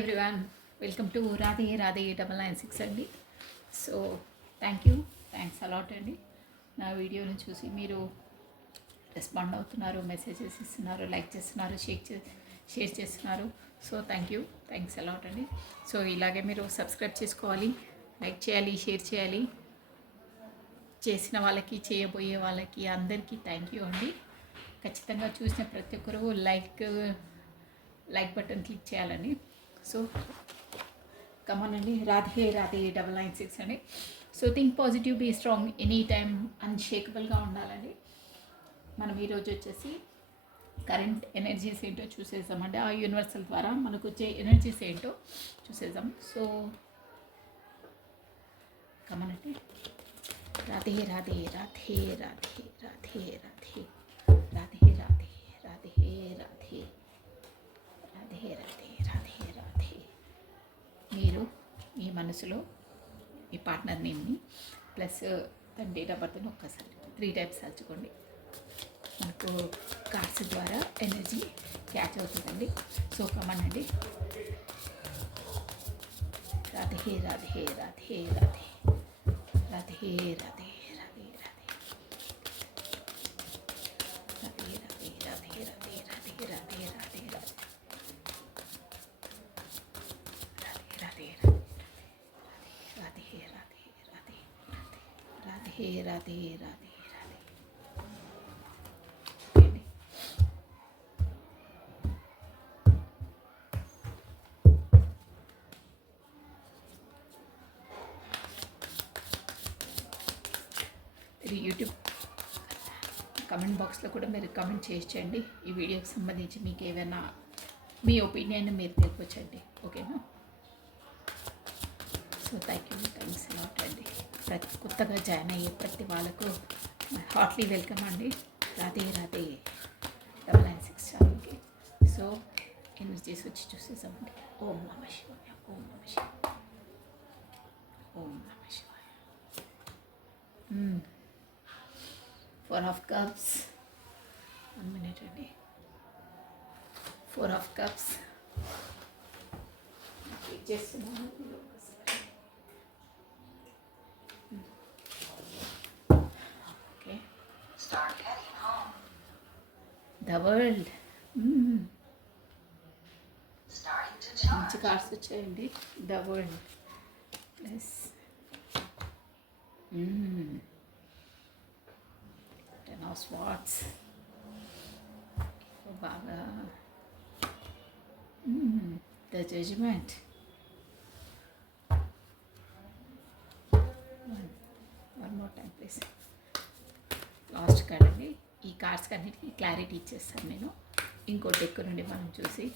Everyone, welcome to Radhe Radhe 996 అండి. So thanks a lot అండి. నా వీడియోని చూసి మీరు రెస్పాండ్ అవుతున్నారు, మెసేజెస్ ఇస్తున్నారు, లైక్ చేస్తున్నారు, షేర్ చేస్తున్నారు. సో థ్యాంక్స్ అలాట్ అండి. సో ఇలాగే మీరు సబ్స్క్రైబ్ చేసుకోవాలి, లైక్ చేయాలి, షేర్ చేయాలి. చేసిన వాళ్ళకి, చేయబోయే వాళ్ళకి అందరికీ థ్యాంక్ యూ అండి. ఖచ్చితంగా చూసిన ప్రతి ఒక్కరు లైక్ బటన్ క్లిక్ చేయాలండి. సో కమాన్ అండి, రాధే రాధే 996 అండి. So think positive, be strong, any time అన్షేకబుల్గా ఉండాలండి. మనం ఈరోజు వచ్చేసి కరెంట్ ఎనర్జీస్ ఏంటో చూసేద్దామండి. ఆ యూనివర్సల్ ద్వారా మనకు వచ్చే ఎనర్జీస్ ఏంటో చూసేద్దాం. సో కమాన్ అండి, రాధే రాధే రాధే రాధే రాధే రాధే రాధే రాధే రాధే రాధే రాధే రాధే రాధే రాధే. మీరు మీ మనసులో మీ పార్ట్నర్ నేమ్ని ప్లస్ తన డేట్ ఆఫ్ బర్త్ని ఒక్కసారి 3 టైమ్స్ తలుచుకోండి. మనకు కార్డ్స్ ద్వారా ఎనర్జీ క్యాచ్ అవుతుందండి. సో కమాన్ అండి, రాధే రాధే రాధే రాధే రాధే రాధే రాధే రాధే రాధే రాధే రాధే రాధే రాధే రాధే రాధే రాధే రాధే. ఇది యూట్యూబ్ కమెంట్ బాక్స్లో కూడా మీరు కమెంట్ చేయండి. ఈ వీడియోకి సంబంధించి మీకు ఏమైనా మీ ఒపీనియన్ మీరు తెలిపొచ్చండి, ఓకేనా? సో థ్యాంక్స్ అలాట్ అండి. కొత్తగా జాయిన్ అయ్యే ప్రతి వాళ్ళకు హార్ట్లీ వెల్కమ్ అండి. రాధే రాధే 996 ఛానల్కి. సో ఎనర్జీస్ వచ్చి చూసేసామండి. ఓం నమ శివాయ, ఓం నమ శివాయ, ఓం నమ శివాయ. 4 ఆఫ్ కప్స్, 1 మినిట్ అండి. 4 ఆఫ్ కప్స్ చేస్తున్నాను. Okay, the world. మంచి కార్డ్స్ వచ్చాయండి. The world plus 10 of swords. బాగా the judgement. One more time please. Last card అండి. ఈ కార్డ్స్కి అన్నిటికీ క్లారిటీ ఇచ్చేస్తాను నేను ఇంకో డెక్ నుండి మనం చూసి.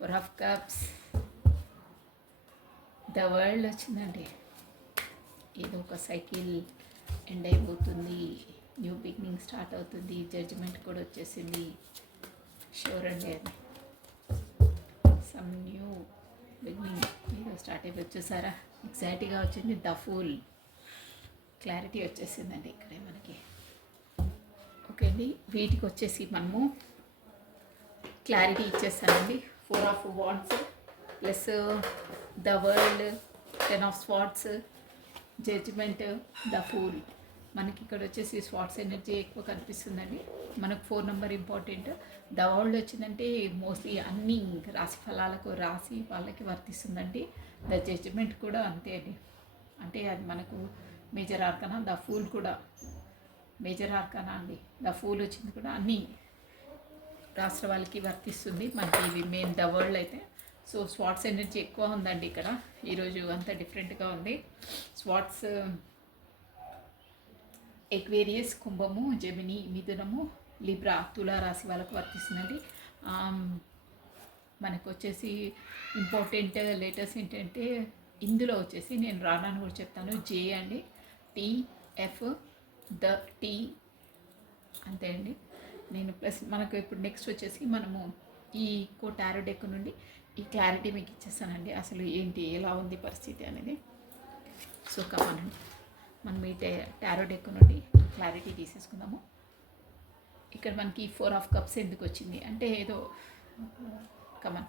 4 ఆఫ్ కప్స్, ద వరల్డ్ వచ్చిందండి. ఏదో ఒక సైకిల్ ఎండ్ అయిపోతుంది, న్యూ బిగినింగ్ స్టార్ట్ అవుతుంది. జడ్జిమెంట్ కూడా వచ్చేసింది. షూర్ అండి, అది సమ్ న్యూ బిగినింగ్ ఏదో స్టార్ట్ అయిపోయి వచ్చేసారా. ఎగ్జైటీగా వచ్చింది. ద ఫూల్, క్లారిటీ వచ్చేసిందండి ఇక్కడే మనకి. ఓకే అండి, వీటికి వచ్చేసి మనము క్లారిటీ ఇచ్చేస్తానండి. 4 of wands plus the world, 10 of swords, judgement, the fool. మనకి ఇక్కడ వచ్చేసి స్వాట్స్ ఎనర్జీ ఎక్కువ కనిపిస్తుందండి. మనకు 4 నెంబర్ ఇంపార్టెంట్. ద వరల్డ్ వచ్చిందంటే మోస్ట్లీ అన్ని రాశి ఫలాలకు రాసి వాళ్ళకి వర్తిస్తుందండి. ద జడ్జిమెంట్ కూడా అంతే అండి. అంటే అది మనకు మేజర్ ఆర్కనా. ద ఫూల్ కూడా మేజర్ ఆర్కనా అండి. ద ఫూల్ వచ్చింది కూడా అన్ని రాష్ట్ర వాళ్ళకి వర్తిస్తుంది. మనకి ఇవి మెయిన్ ద వరల్డ్ అయితే. సో స్వాట్స్ ఎనర్జీ ఎక్కువ ఉందండి ఇక్కడ. ఈరోజు అంతా డిఫరెంట్గా ఉంది. స్వాట్స్ ఎక్వేరియస్, కుంభము, జెమిని, మిథునము, లిబ్రా, తులారాశి వాళ్ళకు వర్తిస్తుందండి. మనకు వచ్చేసి ఇంపార్టెంట్ లెటర్స్ ఏంటంటే ఇందులో వచ్చేసి నేను రానాను కూడా చెప్తాను. జే అండి, టిఎఫ్, ద టీ, అంతే అండి. నేను ప్లస్ మనకు ఇప్పుడు నెక్స్ట్ వచ్చేసి మనము ఈ టారో డెక్ నుండి ఈ క్లారిటీ మీకు ఇచ్చేస్తానండి. అసలు ఏంటి, ఎలా ఉంది పరిస్థితి అనేది. సో కమానండి, మనం ఈ టారో డెక్ నుండి క్లారిటీ తీసేసుకుందాము. ఇక్కడ మనకి 4 ఆఫ్ కప్స్ ఎందుకు వచ్చింది అంటే ఏదో కమన్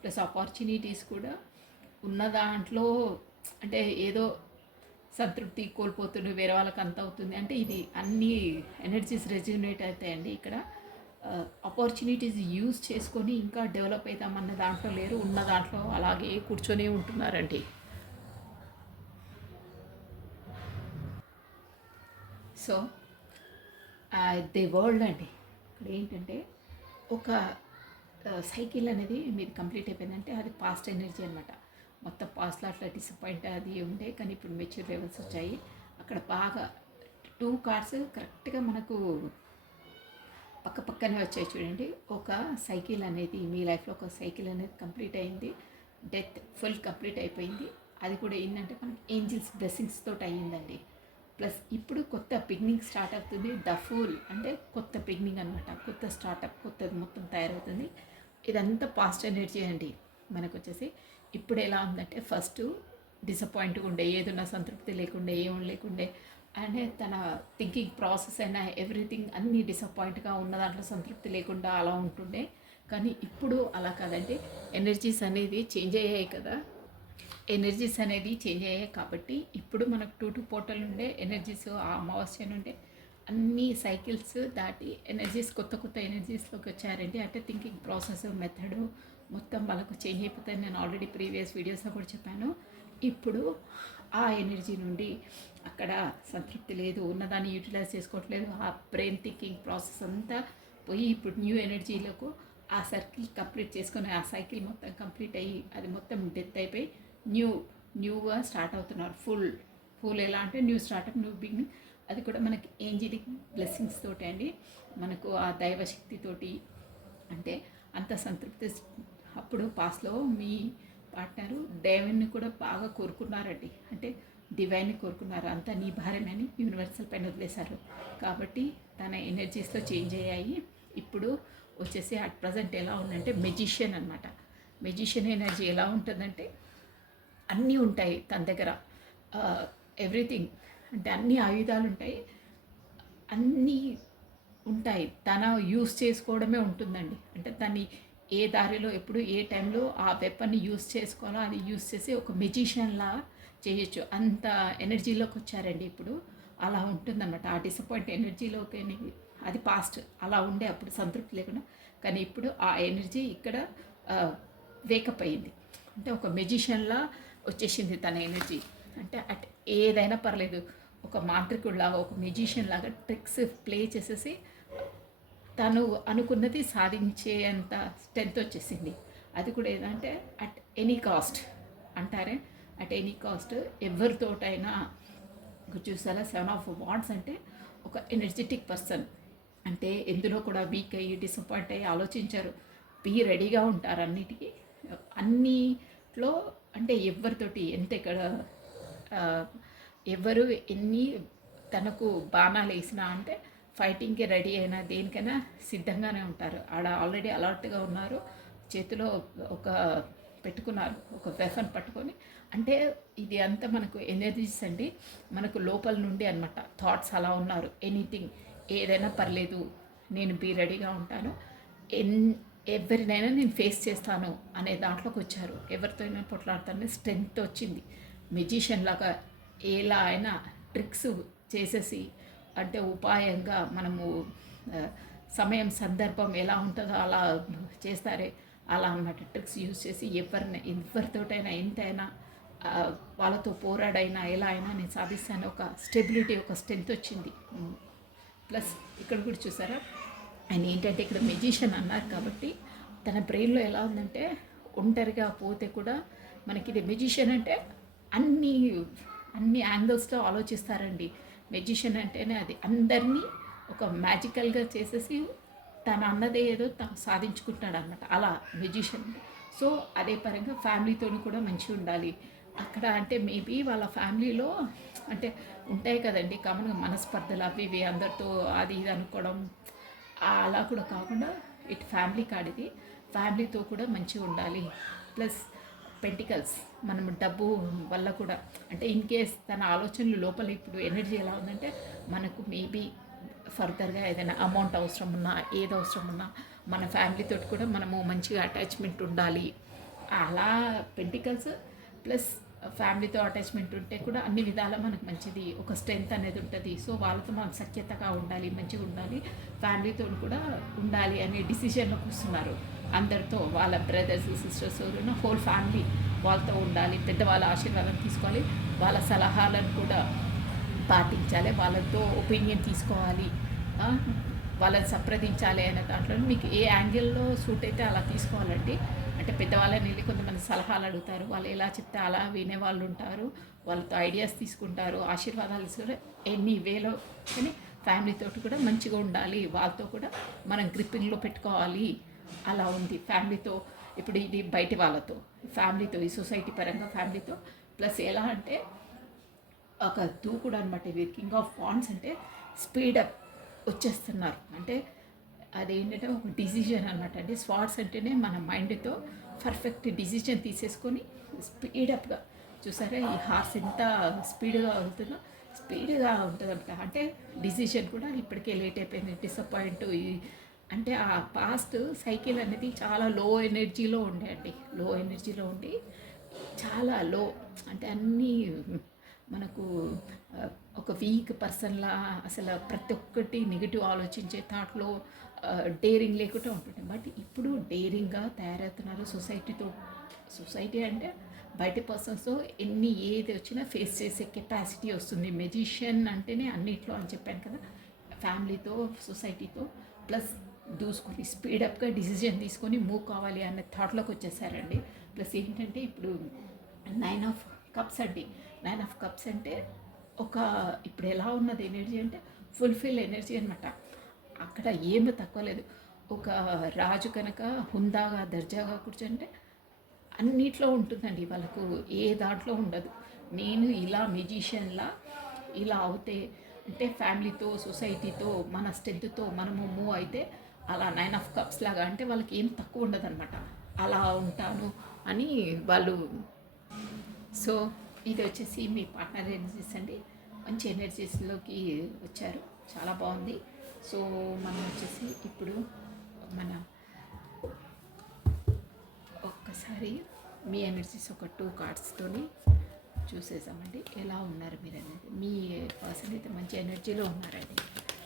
ప్లస్ ఆపర్చునిటీస్ కూడా ఉన్న దాంట్లో అంటే ఏదో సంతృప్తి కోల్పోతుండే వేరే వాళ్ళకి అంత అవుతుంది అంటే ఇది అన్ని ఎనర్జీస్ రెజ్యూనేట్ అవుతాయండి ఇక్కడ. ఆపర్చునిటీస్ యూజ్ చేసుకొని ఇంకా డెవలప్ అవుతామన్న దాంట్లో లేరు, ఉన్న దాంట్లో అలాగే కూర్చొని ఉంటున్నారండి. సో ది వరల్డ్ అండి ఇక్కడ ఏంటంటే ఒక సైకిల్ అనేది మీది కంప్లీట్ అయిపోయిందంటే అది పాస్ట్ ఎనర్జీ అనమాట. మొత్తం పాస్ట్లో అట్లా డిసప్పాయింట్ అది ఉండే, కానీ ఇప్పుడు మెచ్యూర్ లెవెల్స్ వచ్చాయి. అక్కడ బాగా 2 కార్డ్స్ కరెక్ట్గా మనకు పక్క పక్కనే వచ్చాయి చూడండి. ఒక సైకిల్ అనేది మీ లైఫ్లో ఒక సైకిల్ అనేది కంప్లీట్ అయింది, డెత్ ఫుల్ కంప్లీట్ అయిపోయింది. అది కూడా ఏంటంటే మనకి ఏంజిల్స్ బ్లెస్సింగ్స్ తోటి అయ్యిందండి. ప్లస్ ఇప్పుడు కొత్త బిగినింగ్ స్టార్ట్ అవుతుంది. ద ఫుల్ అంటే కొత్త బిగినింగ్ అనమాట, కొత్త స్టార్టప్, కొత్తది మొత్తం తయారవుతుంది. ఇదంతా పాస్ట్ ఎనర్జీ అండి. మనకు వచ్చేసి ఇప్పుడు ఎలా ఉందంటే ఫస్ట్ డిసప్పాయింట్గా ఉండే, ఏదన్నా సంతృప్తి లేకుండే, ఏం లేకుండే, అంటే తన థింకింగ్ ప్రాసెస్ అయినా ఎవ్రీథింగ్ అన్నీ డిసప్పాయింట్గా ఉన్న దాంట్లో సంతృప్తి లేకుండా అలా ఉంటుండే. కానీ ఇప్పుడు అలా కాదండి, ఎనర్జీస్ అనేది చేంజ్ అయ్యాయి కదా, ఎనర్జీస్ అనేది చేంజ్ అయ్యాయి కాబట్టి ఇప్పుడు మనకు 2 పోర్టల్ ఉండే ఎనర్జీస్ ఆ అమావాస్య నుండే అన్ని సైకిల్స్ దాటి ఎనర్జీస్ కొత్త కొత్త ఎనర్జీస్లోకి వచ్చారండి. అంటే థింకింగ్ ప్రాసెస్ మెథడ్ మొత్తం వాళ్ళకు చేంజ్ అయిపోతాయి. నేను ఆల్రెడీ ప్రీవియస్ వీడియోస్లో కూడా చెప్పాను. ఇప్పుడు ఆ ఎనర్జీ నుండి అక్కడ సంతృప్తి లేదు, ఉన్నదాన్ని యూటిలైజ్ చేసుకోవట్లేదు, ఆ బ్రెయిన్ థింకింగ్ ప్రాసెస్ అంతా పోయి ఇప్పుడు న్యూ ఎనర్జీలకు ఆ సర్కిల్ కంప్లీట్ చేసుకొని ఆ సైకిల్ మొత్తం కంప్లీట్ అయ్యి అది మొత్తం డెత్ అయిపోయి న్యూగా స్టార్ట్ అవుతున్నారు. ఫుల్ ఎలా అంటే న్యూ స్టార్టప్, న్యూ బిగినింగ్. అది కూడా మనకి ఏంజిలిక్ బ్లెస్సింగ్స్ తోటి అండి, మనకు ఆ దైవశక్తితోటి. అంటే అంత సంతృప్తి. అప్పుడు పాస్ట్లో మీ పార్ట్నరు దేవుని కూడా బాగా కోరుకున్నారండి, అంటే డివైన్ని కోరుకున్నారు. అంతా నీ భార్యమని యూనివర్సల్ పైన వదిలేశారు కాబట్టి తన ఎనర్జీస్లో చేంజ్ అయ్యాయి. ఇప్పుడు వచ్చేసి అట్ ప్రజెంట్ ఎలా ఉందంటే మెజిషియన్ అనమాట. మెజిషియన్ ఎనర్జీ ఎలా ఉంటుందంటే అన్నీ ఉంటాయి తన దగ్గర, ఎవ్రీథింగ్ అంటే అన్ని ఆయుధాలు ఉంటాయి, అన్నీ ఉంటాయి, తన యూస్ చేసుకోవడమే ఉంటుందండి. అంటే తను ఏ దారిలో ఎప్పుడు ఏ టైంలో ఆ వెపన్ని యూస్ చేసుకోవాలో అది యూస్ చేసి ఒక మెజిషియన్లా చేయొచ్చు. అంత ఎనర్జీలోకి వచ్చారండి ఇప్పుడు. అలా ఉంటుందన్నమాట ఆ డిసప్పాయింట్ ఎనర్జీలోకి. అది పాస్ట్ అలా ఉండే అప్పుడు సంతృప్తి లేకుండా, కానీ ఇప్పుడు ఆ ఎనర్జీ ఇక్కడ వేకప్ అయింది. అంటే ఒక మెజిషియన్లా వచ్చేసింది తన ఎనర్జీ. అంటే అట్ ఏదైనా పర్లేదు, ఒక మాంత్రికుడిలాగా ఒక మెజిషియన్ లాగా ట్రిక్స్ ప్లే చేసేసి తను అనుకున్నది సాధించేంత స్ట్రెంత్ వచ్చేసింది. అది కూడా ఏదంటే అట్ ఎనీ కాస్ట్ అంటారే, అట్ ఎనీ కాస్ట్ ఎవరితోటైనా. చూసారా 7 ఆఫ్ వాండ్స్ అంటే ఒక ఎనర్జెటిక్ పర్సన్, అంటే ఎందులో కూడా వీక్ అయ్యి డిసప్పాయింట్ అయ్యి ఆలోచించారు, బీ రెడీగా ఉంటారు అన్నిటికీ, అన్నిట్లో. అంటే ఎవరితోటి ఎంత ఇక్కడ ఎవరు ఎన్ని తనకు బాణాలు వేసినా అంటే ఫైటింగ్కి రెడీ అయినా దేనికైనా సిద్ధంగానే ఉంటారు. ఆడ ఆల్రెడీ అలర్ట్గా ఉన్నారు, చేతిలో ఒక పెట్టుకున్నారు, ఒక వెఫన్ పట్టుకొని. అంటే ఇది అంతా మనకు ఎనర్జీస్ అండి, మనకు లోపల నుండి అనమాట. థాట్స్ అలా ఉన్నారు, ఎనీథింగ్ ఏదైనా పర్లేదు, నేను బీ రెడీగా ఉంటాను, ఎవరినైనా నేను ఫేస్ చేస్తాను అనే దాంట్లోకి వచ్చారు. ఎవరితో అయినా పొట్లాడుతానే స్ట్రెంగ్త్ వచ్చింది. మెజిషియన్ లాగా ఎలా అయినా ట్రిక్స్ చేసేసి, అంటే ఉపాయంగా మనము సమయం సందర్భం ఎలా ఉంటుందో అలా చేస్తారే, అలా అన్నమాట. ట్రిక్స్ యూజ్ చేసి ఎవరితోటైనా ఎంతైనా వాళ్ళతో పోరాడైనా ఎలా అయినా నేను సాధిస్తాను, ఒక స్టెబిలిటీ, ఒక స్ట్రెంగ్త్ వచ్చింది. ప్లస్ ఇక్కడ కూడా చూసారా, ఆయన ఏంటంటే ఇక్కడ మెజిషియన్ అన్నారు కాబట్టి తన బ్రెయిన్లో ఎలా ఉందంటే ఒంటరిగా పోతే కూడా మనకి ఇది మెజిషియన్ అంటే అన్ని యాంగిల్స్లో ఆలోచిస్తారండి. మెజిషియన్ అంటేనే అది అందరినీ ఒక మ్యాజికల్గా చేసేసి తను అన్నదే ఏదో తను సాధించుకుంటాడు అనమాట, అలా మెజిషియన్. సో అదే పరంగా ఫ్యామిలీతో కూడా మంచిగా ఉండాలి అక్కడ. అంటే మేబీ వాళ్ళ ఫ్యామిలీలో అంటే ఉంటాయి కదండి కామన్గా మనస్పర్ధలు అవి ఇవి, అందరితో అది ఇది అనుకోవడం, అలా కూడా కాకుండా ఇటు ఫ్యామిలీ కాడిది, ఫ్యామిలీతో కూడా మంచిగా ఉండాలి. ప్లస్ పెంటికల్స్, మనం డబ్బు వల్ల కూడా అంటే ఇన్ కేస్ తన ఆలోచనలు లోపల ఇప్పుడు ఎనర్జీ ఎలా ఉందంటే మనకు మేబీ ఫర్దర్గా ఏదైనా అమౌంట్ అవసరం ఉన్నా, ఏది అవసరం ఉన్నా మన ఫ్యామిలీతో కూడా మనము మంచిగా అటాచ్మెంట్ ఉండాలి అలా పెంటికల్స్ ప్లస్ ఫ్యామిలీతో అటాచ్మెంట్ ఉంటే కూడా అన్ని విధాలా మనకు మంచిది, ఒక స్ట్రెంగ్త్ అనేది ఉంటుంది. సో వాళ్ళతో మనం సఖ్యతగా ఉండాలి, మంచిగా ఉండాలి, ఫ్యామిలీతో కూడా ఉండాలి అనే డిసిషన్లోకి వస్తున్నారు. అందరితో వాళ్ళ బ్రదర్స్ సిస్టర్స్ హోల్ ఫ్యామిలీ వాళ్ళతో ఉండాలి, పెద్దవాళ్ళ ఆశీర్వాదం తీసుకోవాలి, వాళ్ళ సలహాలను కూడా పాటించాలి, వాళ్ళతో ఒపీనియన్ తీసుకోవాలి, వాళ్ళని సంప్రదించాలి అనే దాంట్లో మీకు ఏ యాంగిల్లో సూట్ అయితే అలా తీసుకోవాలండి. అంటే పెద్దవాళ్ళని వెళ్ళి కొంతమంది సలహాలు అడుగుతారు, వాళ్ళు ఎలా చెప్తే అలా వినేవాళ్ళు ఉంటారు, వాళ్ళతో ఐడియాస్ తీసుకుంటారు, ఆశీర్వాదాలు తీసుకుంటే ఎన్ని వేలో కానీ ఫ్యామిలీతో కూడా మంచిగా ఉండాలి, వాళ్ళతో కూడా మనం గ్రిప్పింగ్లో పెట్టుకోవాలి. అలా ఉంది ఫ్యామిలీతో. ఇప్పుడు ఇది బయటి వాళ్ళతో, ఫ్యామిలీతో, ఈ సొసైటీ పరంగా ఫ్యామిలీతో ప్లస్ ఎలా అంటే ఒక దూకుడు అనమాట. ఇది కింగ్ ఆఫ్ వాండ్స్ అంటే స్పీడప్ వచ్చేస్తున్నారు. అంటే అదేంటంటే ఒక డిసిజన్ అనమాట అండి. స్వార్డ్స్ అంటేనే మన మైండ్తో పర్ఫెక్ట్ డిసిజన్ తీసేసుకొని స్పీడప్గా, చూసారా ఈ హార్స్ ఎంత స్పీడ్గా అవుతుందో, స్పీడ్గా ఉంటుందంట. అంటే డిసిజన్ కూడా ఇప్పటికే లేట్ అయిపోయింది, డిసప్పాయింట్. అంటే ఆ పాస్ట్ సైకిల్ అనేది చాలా లో ఎనర్జీలో ఉండే అండి, లో ఎనర్జీలో ఉండి చాలా లో, అంటే అన్నీ మనకు ఒక వీక్ పర్సన్లా అసలు ప్రతి ఒక్కటి నెగిటివ్ ఆలోచించే థాట్లో డేరింగ్ లేకుండా ఉంటుంది. బట్ ఇప్పుడు డేరింగ్గా తయారవుతున్నారు సొసైటీ అంటే బయట పర్సన్స్తో ఏది వచ్చినా ఫేస్ చేసే కెపాసిటీ వస్తుంది. మెజిషియన్ అంటేనే అన్నిట్లో అని చెప్పాను కదా, ఫ్యామిలీతో సొసైటీతో ప్లస్ దూసుకొని స్పీడప్గా డిసిజన్ తీసుకొని మూవ్ కావాలి అనే థాట్లోకి వచ్చేసారండి. ప్లస్ ఏంటంటే ఇప్పుడు 9 ఆఫ్ కప్స్ అండి. 9 ఆఫ్ కప్స్ అంటే ఒక ఇప్పుడు ఎలా ఉన్నది ఎనర్జీ అంటే ఫుల్ఫిల్ ఎనర్జీ అనమాట. అక్కడ ఏమీ తక్కువ లేదు. ఒక రాజు కనుక హుందాగా దర్జాగా కూర్చుంటే అన్నిట్లో ఉంటుందండి, వాళ్ళకు ఏ దాంట్లో ఉండదు. నేను ఇలా మ్యూజిషియన్లా ఇలా అవుతే అంటే ఫ్యామిలీతో సొసైటీతో మన స్ట్రెంత్తో మనము మూవ్ అయితే అలా 9 ఆఫ్ కప్స్ లాగా అంటే వాళ్ళకి ఏం తక్కువ ఉండదు అనమాట. అలా ఉంటాను అని వాళ్ళు. సో ఇది వచ్చేసి మీ పార్ట్నర్ ఎనర్జీస్ అండి. మంచి ఎనర్జీస్లోకి వచ్చారు, చాలా బాగుంది. సో మనం వచ్చేసి ఇప్పుడు మన ఒక్కసారి మీ ఎనర్జీస్ ఒక 2 కార్డ్స్తోని చూసేసామండి ఎలా ఉన్నారు మీరు అనేది. మీ పర్సన్ అయితే మంచి ఎనర్జీలో ఉన్నారండి,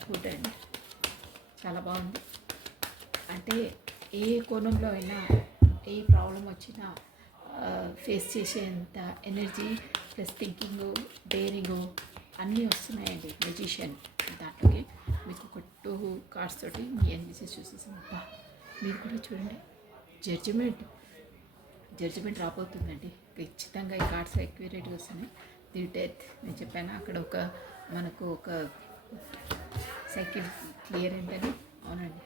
చూడండి చాలా బాగుంది. అంటే ఏ కోణంలో అయినా ఏ ప్రాబ్లం వచ్చినా ఫేస్ చేసేంత ఎనర్జీ ప్లస్ థింకింగు డేరింగు అన్నీ వస్తున్నాయండి మెజిషియన్ దాంట్లోకి. మీకు ఒక 2 కార్డ్స్ తోటి మీ ఎనర్జీ చూసేసాం. మీరు కూడా చూడండి, జడ్జిమెంట్ రాబోతుందండి ఖచ్చితంగా. ఈ కార్డ్స్ ఎక్యురేట్గా వస్తున్నాయి. ది డెత్ నేను చెప్పాను, అక్కడ మనకు ఒక సైకిల్ క్లియర్ అయిందని. అవునండి,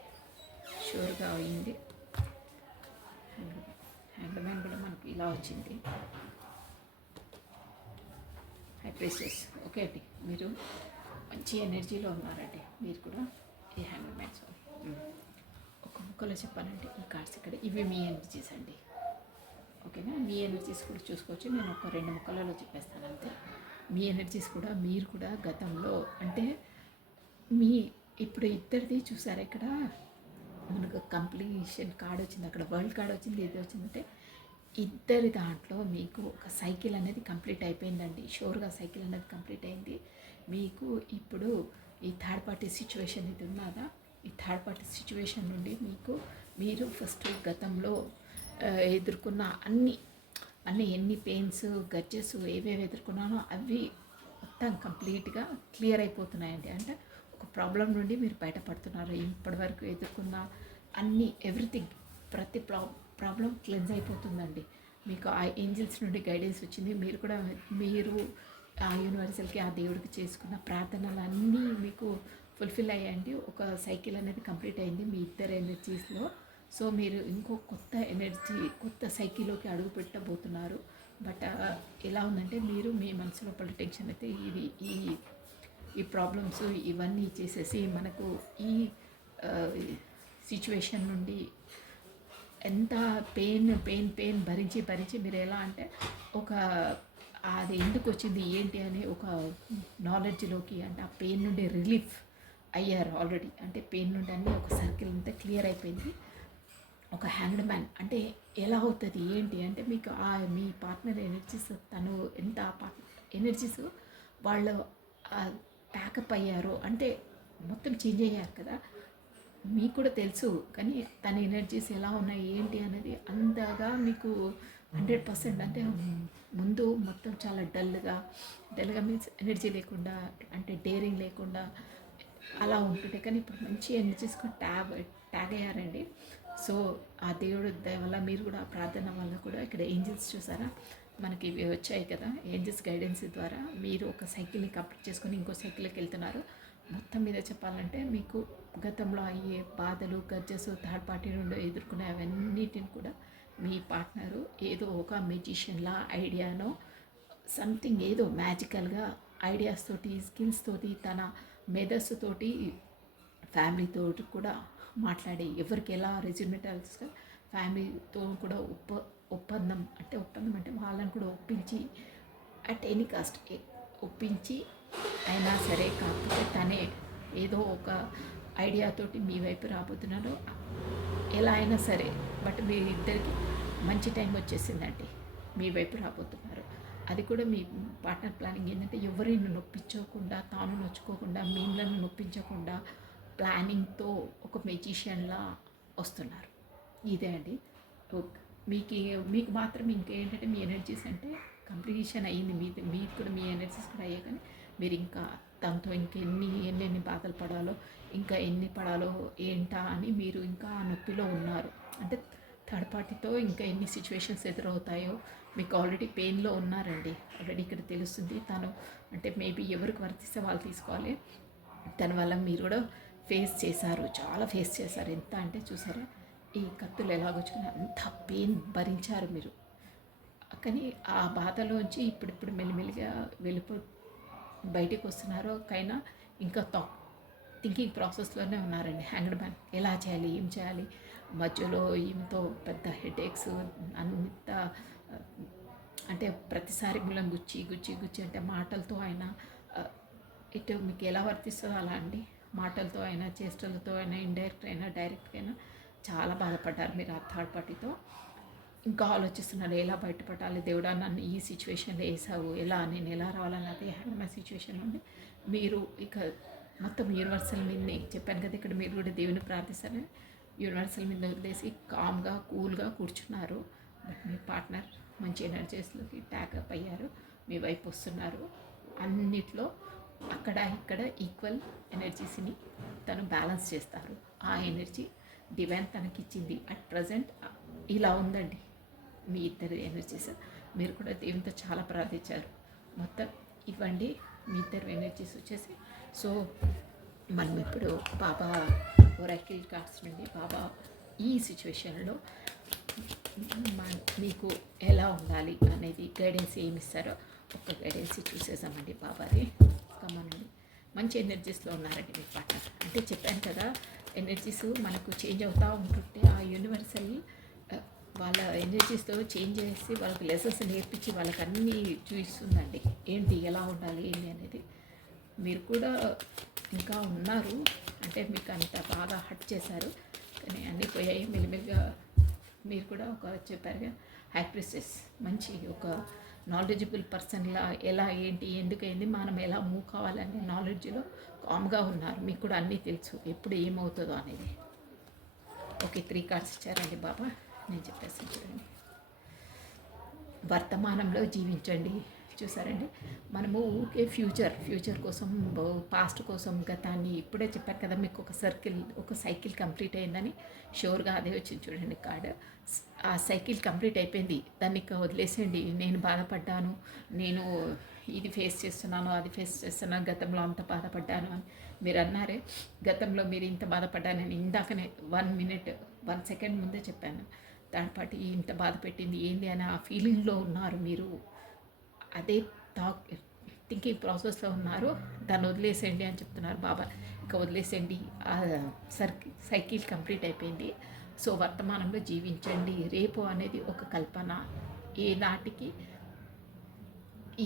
షూర్గా అయింది. హ్యాండ్మ్యాన్ కూడా మనకు ఇలా వచ్చింది. హై ప్రెషర్స్ ఓకే అండి, మీరు మంచి ఎనర్జీలో ఉన్నారండి. మీరు కూడా ఈ హ్యాండ్మ్యాన్స్ ఒక ముక్కలో చెప్పాలంటే ఈ కార్డ్స్ ఇక్కడ ఇవి మీ ఎనర్జీస్ అండి. ఓకేనా, మీ ఎనర్జీస్ కూడా చూసుకోవచ్చు. నేను ఒక 2 ముక్కలలో చెప్పేస్తాను అంతే. మీ ఎనర్జీస్ కూడా మీరు కూడా గతంలో అంటే మీ ఇప్పుడు ఇద్దరిది చూసారా, ఇక్కడ మనకు కంప్లీషన్ కార్డ్ వచ్చింది, అక్కడ వరల్డ్ కార్డ్ వచ్చింది, ఇది వచ్చిందంటే ఇద్దరి దాంట్లో మీకు ఒక సైకిల్ అనేది కంప్లీట్ అయిపోయిందండి. షూర్గా సైకిల్ అనేది కంప్లీట్ అయింది. మీకు ఇప్పుడు ఈ థర్డ్ పార్టీ సిచ్యువేషన్ ఇది ఉన్నదా, ఈ థర్డ్ పార్టీ సిచ్యువేషన్ నుండి మీరు ఫస్ట్ గతంలో ఎదుర్కొన్న అన్ని ఎన్ని పెయిన్స్ గడ్జెస్ ఏవేవి ఎదుర్కొన్నానో అవి మొత్తం కంప్లీట్గా క్లియర్ అయిపోతున్నాయండి. అంటే ఒక ప్రాబ్లం నుండి మీరు బయటపడుతున్నారు. ఇప్పటివరకు ఎదుర్కొన్న ఎవ్రీథింగ్ ప్రతి ప్రాబ్లం క్లెన్స్ అయిపోతుందండి. మీకు ఆ ఏంజిల్స్ నుండి గైడెన్స్ వచ్చింది. మీరు ఆ యూనివర్సల్కి ఆ దేవుడికి చేసుకున్న ప్రార్థనలు అన్నీ మీకు ఫుల్ఫిల్ అయ్యాయండి. ఒక సైకిల్ అనేది కంప్లీట్ అయింది మీ ఇద్దరు ఎనర్జీస్లో. సో మీరు ఇంకో కొత్త ఎనర్జీ కొత్త సైకిల్లోకి అడుగు పెట్టబోతున్నారు. బట్ ఎలా ఉందంటే మీరు మీ మనసు లోపల టెన్షన్ అయితే ఈ ప్రాబ్లమ్స్ ఇవన్నీ చేసేసి మనకు ఈ సిచ్యువేషన్ నుండి ఎంత పెయిన్ భరించి మీరు ఎలా అంటే అది ఎందుకు వచ్చింది ఏంటి అని ఒక నాలెడ్జ్లోకి, అంటే ఆ పెయిన్ నుండి రిలీఫ్ అయ్యారు ఆల్రెడీ. అంటే పెయిన్ నుండి అన్నీ ఒక సర్కిల్ అంతా క్లియర్ అయిపోయింది. ఒక హ్యాంగ్డ్ మ్యాన్ అంటే ఎలా అవుతుంది ఏంటి అంటే మీకు మీ పార్ట్నర్ ఎనర్జీస్ తను ఎంత ఎనర్జీస్ వాళ్ళు ప్యాకప్ అయ్యారో అంటే మొత్తం చేంజ్ అయ్యారు కదా, మీకు కూడా తెలుసు. కానీ తన ఎనర్జీస్ ఎలా ఉన్నాయి ఏంటి అనేది అంతగా మీకు 100% అంటే ముందు మొత్తం చాలా డల్గా మీన్స్ ఎనర్జీ లేకుండా అంటే డేరింగ్ లేకుండా అలా ఉంటుండే. కానీ ఇప్పుడు మంచి ఎనర్జీస్కి ట్యాగ్ అయ్యారండి. సో ఆ దేవుడు దయ వల్ల మీరు కూడా ఆ ప్రార్థన వల్ల కూడా ఇక్కడ ఏంజల్స్ చూసారా మనకి ఇవి వచ్చాయి కదా, ఏంజల్స్ గైడెన్స్ ద్వారా మీరు ఒక సైకిల్ని కంప్లీట్ చేసుకొని ఇంకో సైకిల్కి వెళ్తున్నారు. మొత్తం మీద చెప్పాలంటే మీకు గతంలో అయ్యే బాధలు గర్జెస్ థర్డ్ పార్టీ నుండి ఎదుర్కొనే అవన్నిటిని కూడా మీ పార్ట్నరు ఏదో ఒక మెజిషియన్లా ఐడియానో సంథింగ్ ఏదో మ్యాజికల్గా ఐడియాస్ తోటి స్కిల్స్ తోటి తన మేధస్సుతోటి ఫ్యామిలీతో కూడా మాట్లాడి ఎవరికి ఎలా రెజ్యూమేటల్స్గా ఫ్యామిలీతో కూడా ఒప్పందం అంటే వాళ్ళని కూడా ఒప్పించి అట్ ఎనీ కాస్ట్ ఒప్పించి అయినా సరే కాకపోతే తనే ఏదో ఒక ఐడియాతోటి మీ వైపు రాబోతున్నారు. ఎలా అయినా సరే బట్ మీ ఇద్దరికి మంచి టైం వచ్చేసిందండి, మీ వైపు రాబోతున్నారు. అది కూడా మీ పార్ట్నర్ ప్లానింగ్ ఏంటంటే ఎవరిని నొప్పించకుండా తాను నొచ్చుకోకుండా మిమ్మల్ని నొప్పించకుండా ప్లానింగ్తో ఒక మెజిషియన్లా వస్తున్నారు. ఇదే అండి. మీకు మాత్రం ఇంకేంటంటే మీ ఎనర్జీస్ అంటే కంప్లీషన్ అయ్యింది. మీకు కూడా మీ ఎనర్జీస్ కూడా అయ్యాయి. కానీ మీరు ఇంకా దాంతో ఎన్ని బాధలు పడాలో ఇంకా ఎన్ని పడాలో ఏంటా అని మీరు ఇంకా నొప్పిలో ఉన్నారు. అంటే థర్డ్ పార్టీతో ఇంకా ఎన్ని సిచ్యువేషన్స్ ఎదురవుతాయో మీకు ఆల్రెడీ పెయిన్లో ఉన్నారండి. ఆల్రెడీ ఇక్కడ తెలుస్తుంది. తను అంటే మేబీ ఎవరికి వర్తిస్తే వాళ్ళు తీసుకోవాలి. దానివల్ల మీరు కూడా ఫేస్ చేశారు, చాలా ఫేస్ చేశారు. ఎంత అంటే చూసారా ఈ కత్తులు ఎలాగొచ్చుకుని అంత పెయిన్ భరించారు మీరు. కానీ ఆ బాధలోంచి ఇప్పుడిప్పుడు మెల్లిమెల్లిగా బయటికి వస్తున్నారో కైనా ఇంకా థింకింగ్ ప్రాసెస్లోనే ఉన్నారండి. హ్యాంగ్డ్ మ్యాన్ ఎలా చేయాలి ఏం చేయాలి మధ్యలో ఈమెతో పెద్ద హెడేక్స్ అంత అంటే ప్రతిసారి గుళ్ళం గుచ్చి అంటే మాటలతో అయినా ఇటు మీకు ఎలా వర్తిస్తుందో అలా అండి. మాటలతో అయినా చేష్టలతో అయినా ఇండైరెక్ట్ అయినా డైరెక్ట్ అయినా చాలా బాధపడ్డారు మీరు ఆ థర్డ్ పార్టీతో. ఇంకా ఆలోచిస్తున్నారు ఎలా బయటపడాలి దేవుడా నన్ను ఈ సిచ్యువేషన్లో వేసావు, నేను ఎలా రావాలని అదే హ్యాండ్ సిచ్యువేషన్ ఉంది. మీరు ఇక మొత్తం యూనివర్సల్ మీదనే చెప్పాను కదా, ఇక్కడ మీరు కూడా దేవుని ప్రార్థిస్తారని యూనివర్సల్ మీద వదిలేసి కామ్గా కూల్గా కూర్చున్నారు. బట్ మీ పార్ట్నర్ మంచి ఎనర్జీస్లోకి ట్యాకప్ అయ్యారు, మీ వైపు వస్తున్నారు. అన్నిట్లో అక్కడ ఇక్కడ ఈక్వల్ ఎనర్జీస్ని తను బ్యాలెన్స్ చేస్తారు. ఆ ఎనర్జీ డివైన్ తనకిచ్చింది. అట్ ప్రజెంట్ ఇలా ఉందండి మీ ఇద్దరు ఎనర్జీస్. మీరు కూడా దేవునితో చాలా ప్రార్థించారు. మొత్తం ఇవ్వండి మీ ఇద్దరు ఎనర్జీస్ వచ్చేసి. సో మనం ఇప్పుడు బాబా ఒరాకిల్ కార్డ్స్ నుండి బాబా ఈ సిచ్యువేషన్లో మీకు ఎలా ఉండాలి అనేది గైడెన్స్ ఏమి ఇస్తారో ఒక గైడెన్స్ చూసేసామండి బాబాది. కమనండి మంచి ఎనర్జీస్లో ఉన్నారండి మీ పార్ట్నర్. అంటే చెప్పాను కదా ఎనర్జీస్ మనకు చేంజ్ అవుతూ ఉంటుంటే ఆ యూనివర్సల్ వాళ్ళ ఎనర్జీస్తో చేంజ్ చేసి వాళ్ళకి లెసన్స్ నేర్పించి వాళ్ళకి అన్నీ చూపిస్తుందండి ఏంటి ఎలా ఉండాలి ఏంటి అనేది. మీరు కూడా ఇంకా ఉన్నారు అంటే మీకు అంత బాగా హర్ట్ చేశారు కానీ అన్నీ పోయాయి మెల్లిమెల్లిగా. మీరు కూడా ఒక చెప్పారుగా హ్యాప్రిసెస్ మంచి ఒక నాలెడ్జబుల్ పర్సన్లా ఎలా ఏంటి ఎందుకైంది మనం ఎలా మూవ్ కావాలనే నాలెడ్జ్లో కామ్గా ఉన్నారు. మీకు కూడా అన్నీ తెలుసు ఎప్పుడు ఏమవుతుందో అనేది. ఓకే 3 కార్డ్స్ ఇచ్చారండి బాబా, నేను చెప్పేసాను చూడండి. వర్తమానంలో జీవించండి. చూసారండి మనము ఊరికే ఫ్యూచర్ కోసం పాస్ట్ కోసం గతాన్ని ఇప్పుడే చెప్పారు కదా మీకు ఒక సైకిల్ కంప్లీట్ అయిందని షూర్గా అదే వచ్చింది చూడండి కార్డు. ఆ సైకిల్ కంప్లీట్ అయిపోయింది, దాన్ని వదిలేసేయండి. నేను బాధపడ్డాను, నేను ఇది ఫేస్ చేస్తున్నాను అది ఫేస్ చేస్తున్నాను, గతంలో అంత బాధపడ్డాను అని మీరు అన్నారే. గతంలో మీరు ఇంత బాధపడ్డానని ఇందాకనే 1 సెకండ్ ముందే చెప్పాను. థర్డ్ పార్టీ ఇంత బాధ పెట్టింది ఏంది అని ఆ ఫీలింగ్లో ఉన్నారు మీరు. అదే థింకింగ్ ప్రాసెస్లో ఉన్నారు. దాన్ని వదిలేసేయండి అని చెప్తున్నారు బాబా. ఇక వదిలేసేయండి, ఆ సైకిల్ కంప్లీట్ అయిపోయింది. సో వర్తమానంలో జీవించండి. రేపు అనేది ఒక కల్పన, ఏ నాటికి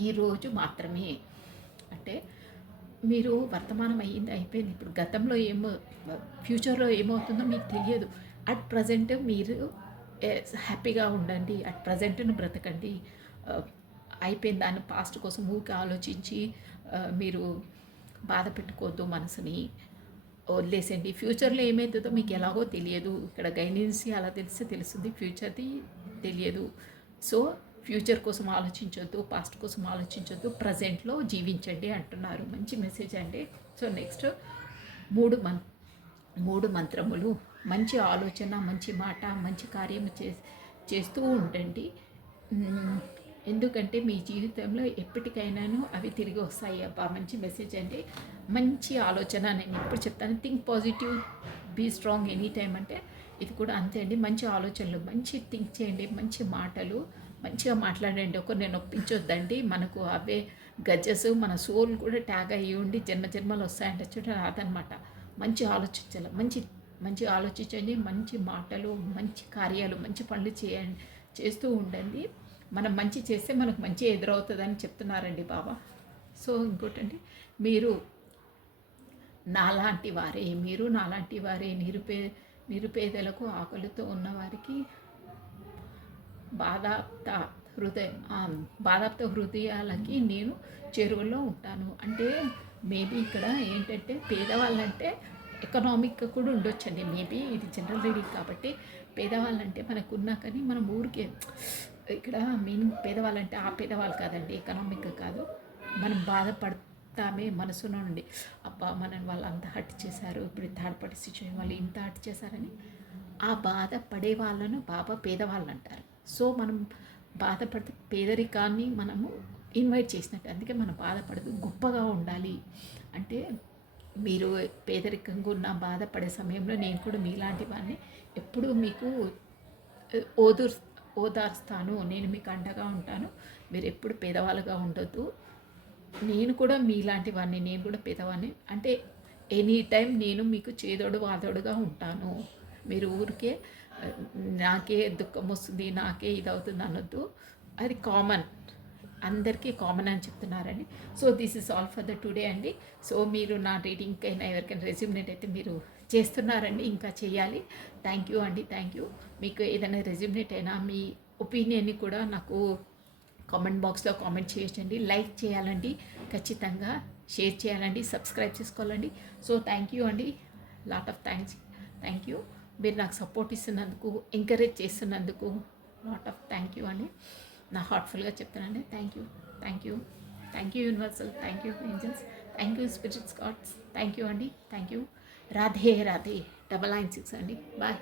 ఈరోజు మాత్రమే. అంటే మీరు వర్తమానం అయిపోయింది. ఇప్పుడు గతంలో ఫ్యూచర్లో ఏమవుతుందో మీకు తెలియదు. అట్ ప్రజెంట్ మీరు హ్యాపీగా ఉండండి, అట్ ప్రజెంట్ను బ్రతకండి. ఆ, అయిపోయిన దాన్ని పాస్ట్ కోసం ఊరికే ఆలోచించి మీరు బాధ పెట్టుకోవద్దు మనసుని, వదిలేసేయండి. ఫ్యూచర్లో ఏమవుతుందో మీకు ఎలాగో తెలియదు. ఇక్కడ గైడెన్స్ అలా తెలిస్తే తెలుస్తుంది, ఫ్యూచర్ది తెలియదు. సో ఫ్యూచర్ కోసం ఆలోచించొద్దు, పాస్ట్ కోసం ఆలోచించొద్దు, ప్రజెంట్లో జీవించండి అంటున్నారు. మంచి మెసేజ్ అండి. సో నెక్స్ట్ మూడు మం మూడు మంత్రములు. మంచి ఆలోచన, మంచి మాట, మంచి కార్యం చేస్తూ ఉండండి. మ్, ఎందుకంటే మీ జీవితంలో ఎప్పటికైనాను అవి తిరిగి వస్తాయి. అబ్బా మంచి మెసేజ్ అండి. మంచి ఆలోచన, నేను ఎప్పుడు చెప్తాను, think positive, be strong any time అంటే ఇది కూడా అంతే అండి. మంచి ఆలోచనలు, మంచి థింక్ చేయండి, మంచి మాటలు, మంచిగా మాట్లాడండి. ఒకరిని నొప్పించొద్దండి. మనకు అవే గజ్జెస్, మన సోల్ కూడా ట్యాగ్ అయ్యి ఉండి జన్మ జన్మలు వస్తాయంటే చూడండి, అదనమాట. మంచి ఆలోచించాలి, మంచి ఆలోచించండి, మంచి మాటలు, మంచి కార్యాలు, మంచి పనులు చేస్తూ ఉండండి. మనం మంచి చేస్తే మనకు మంచి ఎదురవుతుందని చెప్తున్నారండి బాబా. సో ఇంకోటండి, మీరు నాలాంటి వారే నిరుపేదలకు, ఆకలితో ఉన్నవారికి, బాధాప్త బాధాప్త హృదయాలకి నేను చేరువలో ఉంటాను. అంటే మేబీ ఇక్కడ ఏంటంటే పేదవాళ్ళంటే ఎకనామిక్గా కూడా ఉండొచ్చండి. మేబీ ఇది జనరల్ రీడింగ్ కాబట్టి పేదవాళ్ళంటే మనకున్నా కానీ మనం ఊరికే ఇక్కడ మీనింగ్ పేదవాళ్ళంటే ఆ పేదవాళ్ళు కాదండి, ఎకనామిక్గా కాదు. మనం బాధపడతామే మనసులో నుండి, అబ్బా మనం వాళ్ళు అంత హర్ట్ చేశారు, ఇప్పుడు థర్డ్ పార్టీ సిచ్యువేషన్ వాళ్ళు ఇంత హర్ట్ చేశారని ఆ బాధపడే వాళ్ళను బాబా పేదవాళ్ళు అంటారు. సో మనం బాధపడితే పేదరికాన్ని మనము ఇన్వైట్ చేసినట్టు. అందుకే మనం బాధపడదు, గొప్పగా ఉండాలి. అంటే మీరు పేదరికంగా ఉన్న బాధపడే సమయంలో నేను కూడా మీలాంటి వాడిని ఎప్పుడూ మీకు ఓదార్ ఓదార్స్తాను, నేను మీకు అండగా ఉంటాను. మీరు ఎప్పుడు పేదవాళ్ళుగా ఉండొద్దు. నేను కూడా మీలాంటి వాడిని, నేను కూడా పేదవాడిని. అంటే ఎనీ టైం నేను మీకు చేదోడు వాదోడుగా ఉంటాను. మీరు ఊరికే నాకే దుఃఖం వస్తుంది, నాకే ఇది అవుతుంది అనొద్దు. అది కామన్, అందరికీ కామన్ అని చెప్తున్నారండి. So this is all for the today అండి. సో మీరు నా రీడింగ్కైనా ఎవరికైనా రెజ్యూమినేట్ అయితే మీరు చేస్తున్నారండి, ఇంకా చేయాలి. థ్యాంక్ యూ అండి, థ్యాంక్ యూ. మీకు ఏదైనా రెజ్యూమినేట్ అయినా మీ ఒపీనియన్ని కూడా నాకు కామెంట్ బాక్స్లో కామెంట్ చేయొచ్చండి. లైక్ చేయాలండి, ఖచ్చితంగా షేర్ చేయాలండి, సబ్స్క్రైబ్ చేసుకోవాలండి. సో థ్యాంక్ యూ అండి, లాట్ ఆఫ్ థ్యాంక్ యూ. మీరు నాకు సపోర్ట్ ఇస్తున్నందుకు, ఎంకరేజ్ చేస్తున్నందుకు లాట్ ఆఫ్ థ్యాంక్ యూ అండి. నా హార్ట్ఫుల్గా చెప్తానండి. Thank you universal, thank you angels, thank you spirits gods, thank you అండి, థ్యాంక్ యూ. రాధే రాధే. 996 అండి. బాయ్.